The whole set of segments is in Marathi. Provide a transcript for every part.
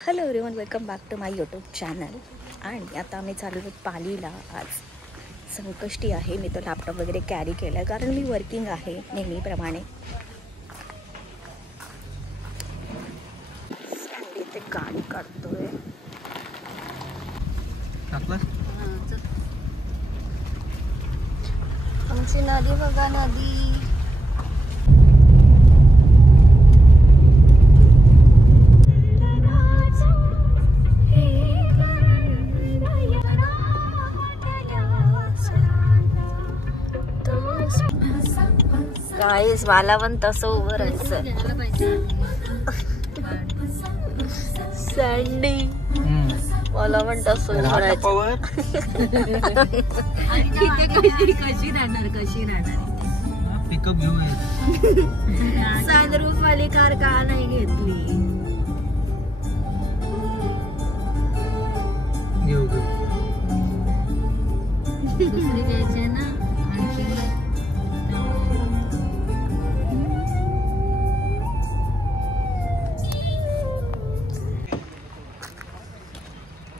Hello everyone, welcome back to my YouTube channel. आणि आता आम्ही चालू आहोत पालीला. आज संकष्टी आहे. मी तो लॅपटॉप वगैरे कॅरी केला आहे कारण मी वर्किंग आहे नेहमीप्रमाणे. इथे गाडी काढतोय. आमची नदी बघा, नदी. गाईस, मला पण तसं उभं राहायचं. सँडी मला पण तसं उभं राहायचं. कशी राहणार पिकअप घेऊ. सनरूफ वाली कार का नाही घेतली? घेऊ दुसरी घ्यायची ना.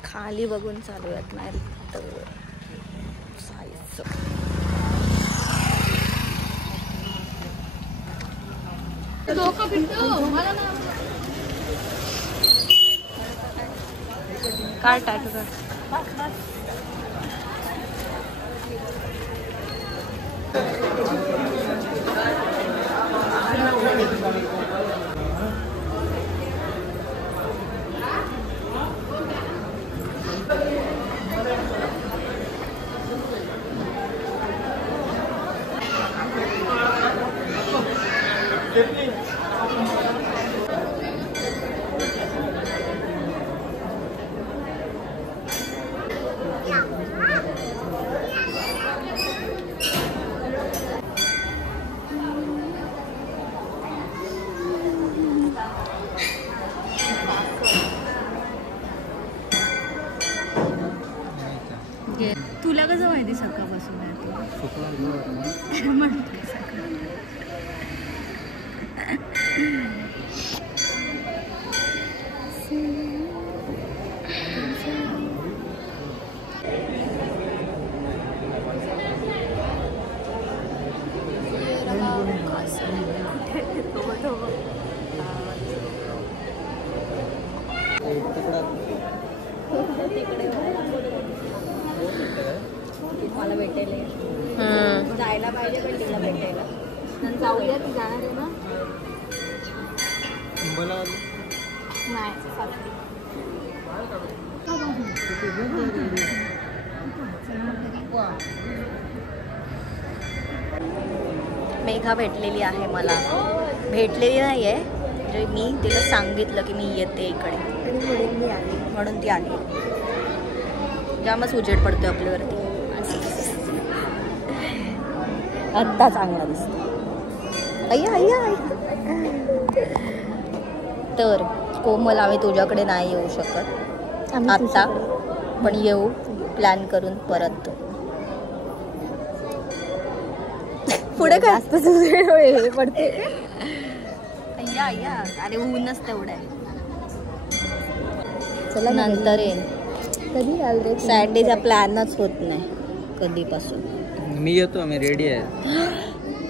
खाली बघून चालूयात नाही तर जायचं. काय टाकू तुला कसं माहिती सकाळपासून आहे मला भेटायला जायला पाहिजे पण तिला भेटायला जाऊया. ती जाणार आहे ना? नाही. मेघा भेटलेली आहे. मला भेटलेली नाही आहे म्हणजे मी तिला सांगितलं की मी येते इकडे म्हणून ती आली. जामच उजेड पडतोय आपल्यावरती. आत्ता चांगला दिसतो. अय्या अय्या. तर कोमल, आम्ही तुझ्याकडे नाही येऊ शकत आत्ता, पण येऊ प्लॅन करून परत. पुढे काय असतं तुझे पडते. अय्या अय्या. अरे ऊनच तेवढं आहे. चला नंतर येईन. कधी आल रे? सँडीचा प्लॅनच होत नाही कधीपासून. मी येतो, मी रेडी आहे.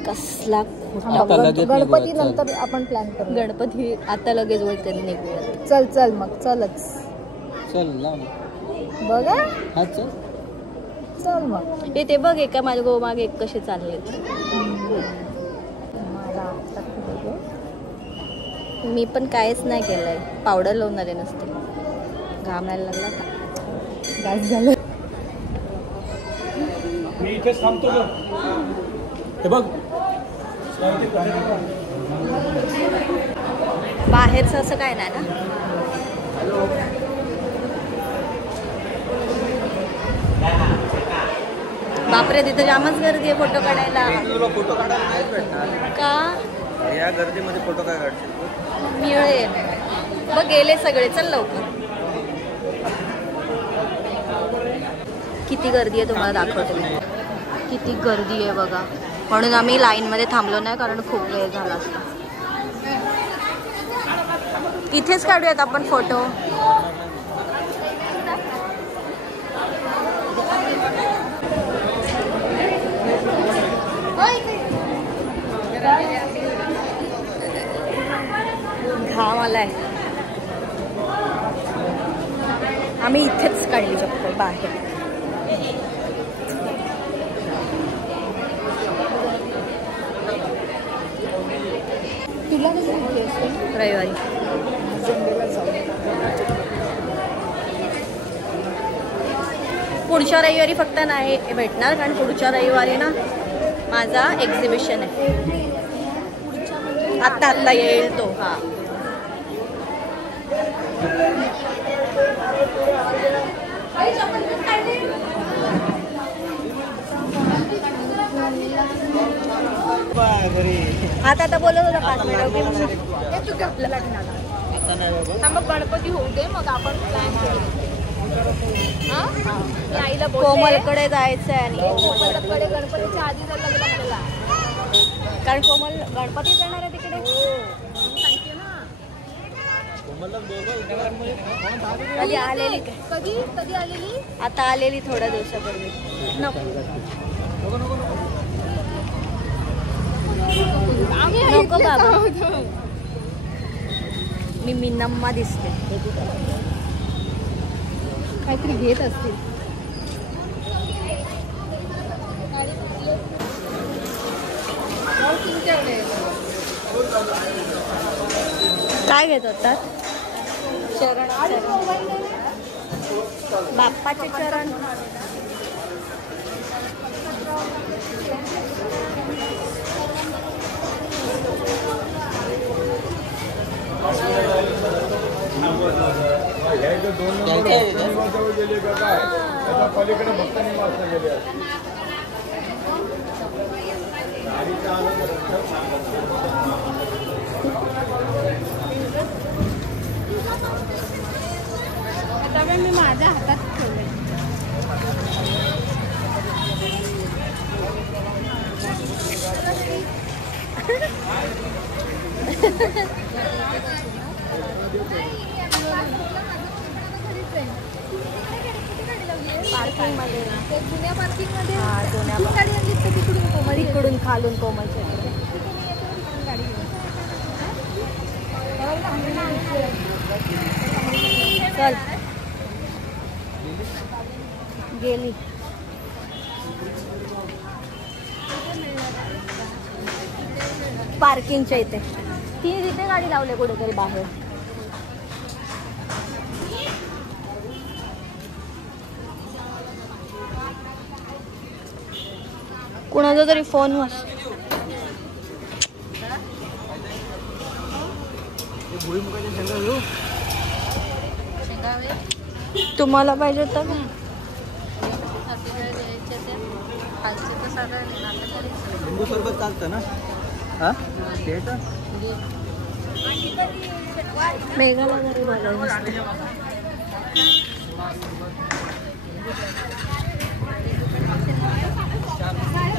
कसला गणपती नंतर आपण प्लॅन करू. गणपती आता लगेच बोलते निघूया. चल चल मग चलच. चल लाव बघा. हा चल चल मग. ते बघ एका माझ्या मागे एक कसे चाललेत. मी पण काहीच नाही केलंय. पावडर लावणारे नसते. घामायला लागला का? बस झालं. मी इथेच थांबतो. हे बघ बाहेरचं असं काय नाही ना. बापरे, तिथं जामच गर्दी आहे फोटो काढायला. तुला फोटो काढायला नाही भेटणार का? या गर्दीमध्ये फोटो काय काढशील? मिळेल. बघ गेले सगळे. चल लवकर. किती गर्दी आहे तुम्हाला दाखवते. किती गर्दी आहे बघा. म्हणून आम्ही लाईनमध्ये थांबलो नाही कारण खूप वेळ झाला असता. इथेच काढूयात आपण फोटो. घाम आलाय. आम्ही इथेच काढली शकतो बाहेर. तुला कधी भेटली असते? रविवारी. पुढच्या रविवारी फक्त नाही भेटणार, कारण पुढच्या रविवारी ना माझा एक्झिबिशन आहे. आत्ता येईल तो. हा आता बोलत होता 5 मिनिट. मग गणपती होऊ दे, मग आपण प्लॅन करू. आईला कोमलकडे जायचंय आणि कोमलकडे गणपतीच्या आधी जायला लागलं आपल्याला, कारण कोमल गणपती जाणार आहे तिकडे. सांगते ना. कधी आलेली कधी आलेली? आता आलेली थोड्या दिवसापूर्वी. नको बाबा, मी मिन्नम्मा दिसते. काहीतरी घेत असतील. काय घेत होतात? चरण. बाप्पाचे चरण. पलीकडे भक्त निवास गेले. आता मी माझ्या हातात ठेवले. पार्किंग मध्ये, जुन्या पार्किंग मध्ये. जुन्या गाडी आणली तर तिकडून कोमल, तिकडून खालून कोमलच्या इकडे. चल गेली. पार्किंगच्या इथे ती तिथे गाडी लावली कुठेतरी बाहेर. कुणाचा तरी फोन वाजतो. तुम्हाला पाहिजे होतं का? लिंबू सरबत चालतं ना? हा मेघाला जरी बोलावलं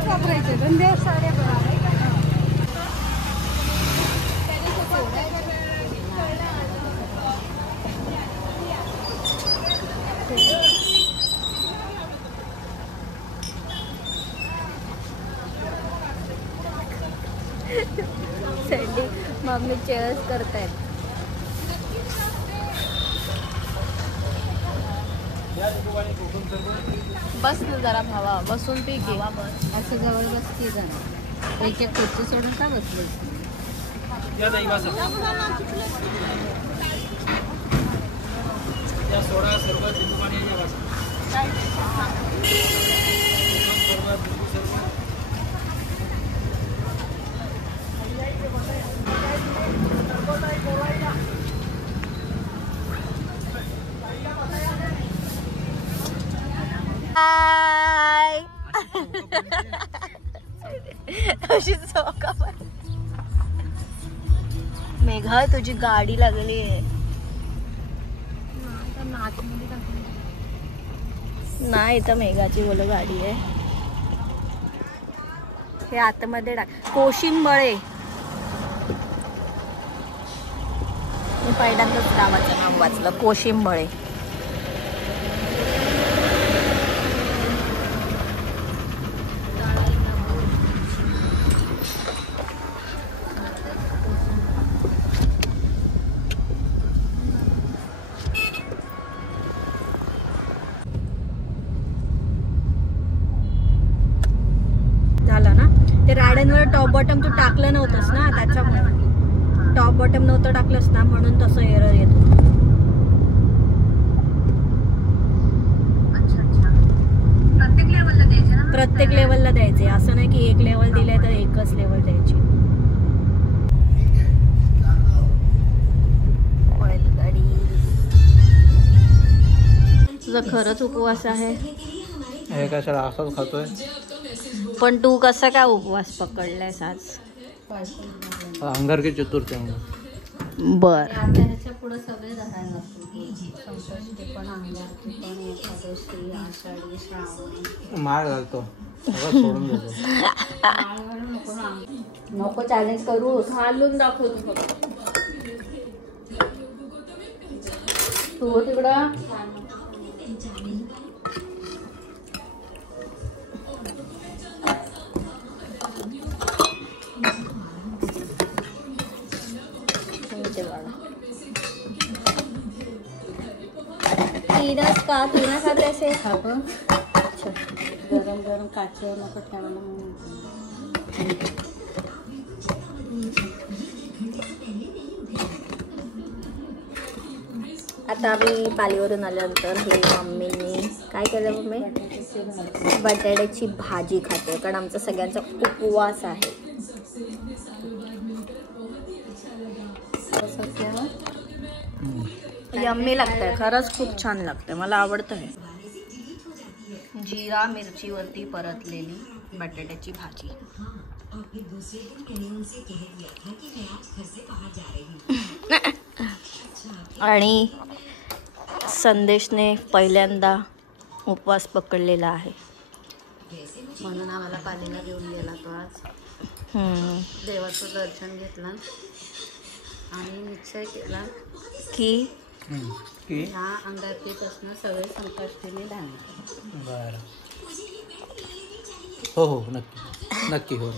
वापरायचे धंद्यावर साड्या. सँडी मम्मी चेअर्स करतायत. बस ना जरा भावा, बसून पी घे. असं जवळ बसती जाणार. एक एक खुर्ची सोडून का बसली? सोडा सरबत लिंबू पाणी हाय. मेघा तुझी गाडी लागली आहे. नाही इथं मेघाची बोल गाडी आहे. हे आतमध्ये टाक. कोशिंबळे मी पहिल्यांदाच गावाचं नाव वाचलं, कोशिंबळे. झालं ना ते राड्यांवर टॉप बॉटम तू टाकलं नव्हतंस ना, त्याच्यामुळे टॉप बॉटम नव्हतं टाकलंस ना, म्हणून तसं एरर येत होतं. प्रत्येक लेवलला द्यायचे, असं नाही की एक लेवल दिले तर एकच लेवल द्यायची. तुझा खरंच उपवास आहे? हे कशाला असंच खातोय? पण तू कसा काय उपवास पकडलायस आज? अंगारकी चतुर्थी. बर. ह्याच्या पुढे सगळे धरायला लागतो. संकष्टी पण, अंगारकी पण, एकादशी, आषाढी, श्रावणी. माळ घालतो, सोडून देतो. नको चॅलेंज करू, घालून दाखव तू फक्त. तू तिकडं तीनच का? तीनच खाते असे? अच्छा, गरम गरम काचेवर नको ठेवायला म्हणून. आता आम्ही पालीवरून आल्यानंतर हे मम्मीने काय केलं? मम्मी बटाट्याची भाजी खाते, कारण आमचा सगळ्यांचा उपवास आहे. यम्मी लागतंय, खरंच खूप छान लागतंय, मला आवडतं हे. जिरा मिरचीवरती परतलेली बटाट्याची भाजी. आणि संदेशने पहिल्यांदा उपवास पकडलेला आहे, म्हणून आम्हाला पालीला घेऊन गेला तो आज. देवाचं दर्शन घेतलं आणि निश्चय केला की ह्या अंगारकीपासून सगळे संकष्टीने धान्य. बरं. हो हो, नक्की नक्की, हो.